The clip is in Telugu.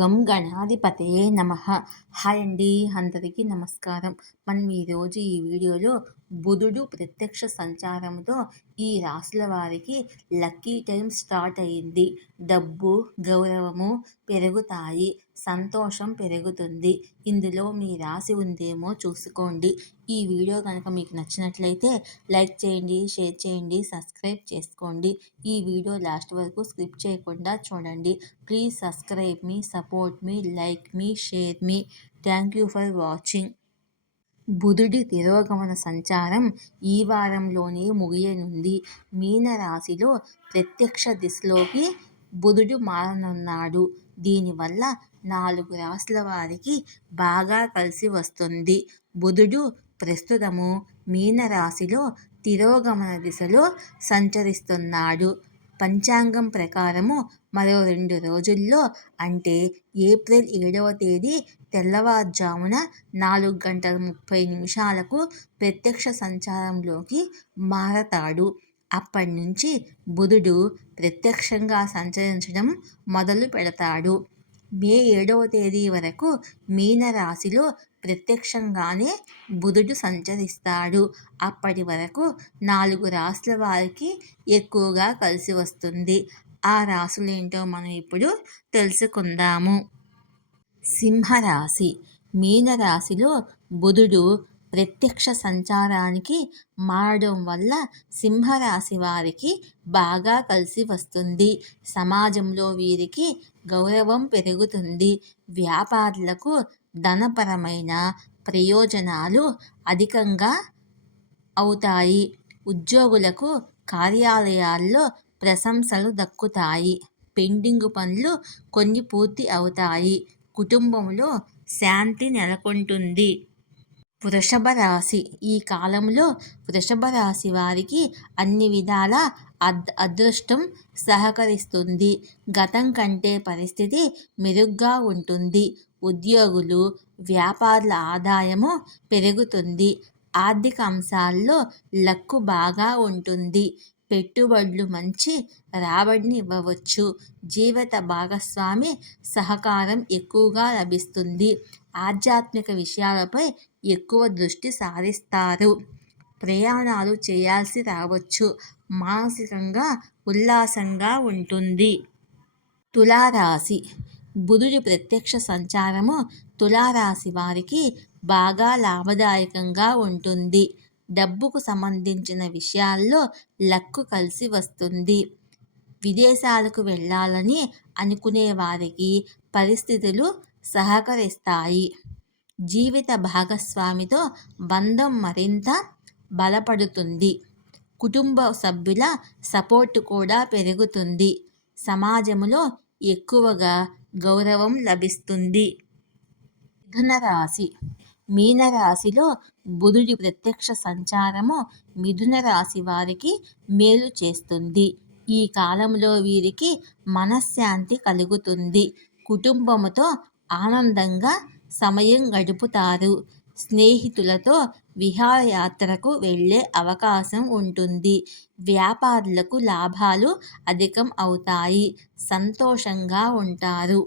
గం గణాధిపతయే నమః. హాయ్ అండి, అందరికీ నమస్కారం. మనం ఈరోజు ఈ వీడియోలో బుధుడు ప్రత్యక్ష సంచారంతో ఈ రాశుల వారికి లక్కీ టైం స్టార్ట్ అయింది. డబ్బు, గౌరవము పెరుగుతాయి, సంతోషం పెరుగుతుంది. ఇందులో మీ రాశి ఉందేమో చూసుకోండి. ఈ వీడియో కనుక మీకు నచ్చినట్లయితే లైక్ చేయండి, షేర్ చేయండి, సబ్స్క్రైబ్ చేసుకోండి. ఈ వీడియో లాస్ట్ వరకు స్కిప్ చేయకుండా చూడండి. Please subscribe me, support me, like me, share me. Thank you for watching. బుధుడి తిరోగమన సంచారం ఈ వారంలోనే ముగియనుంది. మీనరాశిలో ప్రత్యక్ష దిశలోకి బుధుడు మారనున్నాడు. దీనివల్ల 4 రాశుల వారికి బాగా కలిసి వస్తుంది. బుధుడు ప్రస్తుతము మీనరాశిలో తిరోగమన దిశలో సంచరిస్తున్నాడు. పంచాంగం ప్రకారము మరో 2 రోజుల్లో అంటే ఏప్రిల్ 7వ తేదీ తెల్లవారుజామున 4:30 ప్రత్యక్ష సంచారంలోకి మారతాడు. అప్పటి నుంచి బుధుడు ప్రత్యక్షంగా సంచరించడం మొదలు పెడతాడు. మే 7వ తేదీ వరకు మీనరాశిలో ప్రత్యక్షంగానే బుధుడు సంచరిస్తాడు. అప్పటి వరకు 4 రాశుల వారికి ఎక్కువగా కలిసి వస్తుంది. ఆ రాశులేంటో మనం ఇప్పుడు తెలుసుకుందాము. సింహరాశి. మీనరాశిలో బుధుడు ప్రత్యక్ష సంచారానికి మారడం వల్ల సింహరాశి వారికి బాగా కలిసి వస్తుంది. సమాజంలో వీరికి గౌరవం పెరుగుతుంది. వ్యాపారులకు ధనపరమైన ప్రయోజనాలు అధికంగా అవుతాయి. ఉద్యోగులకు కార్యాలయాల్లో ప్రశంసలు దక్కుతాయి. పెండింగ్ పనులు కొన్ని పూర్తి అవుతాయి. కుటుంబంలో శాంతి నెలకొంటుంది. వృషభ రాశి. ఈ కాలంలో వృషభ రాశి వారికి అన్ని విధాల అదృష్టం సహకరిస్తుంది. గతం కంటే పరిస్థితి మెరుగ్గా ఉంటుంది. ఉద్యోగులు, వ్యాపారుల ఆదాయము పెరుగుతుంది. ఆర్థిక అంశాల్లో లక్కు బాగా ఉంటుంది. పెట్టుబడులు మంచి రాబడిని ఇవ్వవచ్చు. జీవిత భాగస్వామి సహకారం ఎక్కువగా లభిస్తుంది. ఆధ్యాత్మిక విషయాలపై ఎక్కువ దృష్టి సారిస్తారు. ప్రయాణాలు చేయాల్సి రావచ్చు. మానసికంగా ఉల్లాసంగా ఉంటుంది. తులారాశి. బుధుడి ప్రత్యక్ష సంచారము తులారాశి వారికి బాగా లాభదాయకంగా ఉంటుంది. డబ్బుకు సంబంధించిన విషయాల్లో లక్కు కలిసి వస్తుంది. విదేశాలకు వెళ్ళాలని అనుకునే వారికి పరిస్థితులు సహకరిస్తాయి. జీవిత భాగస్వామితో బంధం మరింత బలపడుతుంది. కుటుంబ సభ్యుల సపోర్టు కూడా పెరుగుతుంది. సమాజంలో ఎక్కువగా గౌరవం లభిస్తుంది. మిథున రాశి. మీనరాశిలో బుధుడి ప్రత్యక్ష సంచారము మిథున రాశి వారికి మేలు చేస్తుంది. ఈ కాలంలో వీరికి మనశ్శాంతి కలుగుతుంది. కుటుంబముతో ఆనందంగా సమయం గడుపుతారు. స్నేహితులతో విహారయాత్రకు వెళ్ళే అవకాశం ఉంటుంది. వ్యాపారులకు లాభాలు అధికం అవుతాయి. సంతోషంగా ఉంటారు.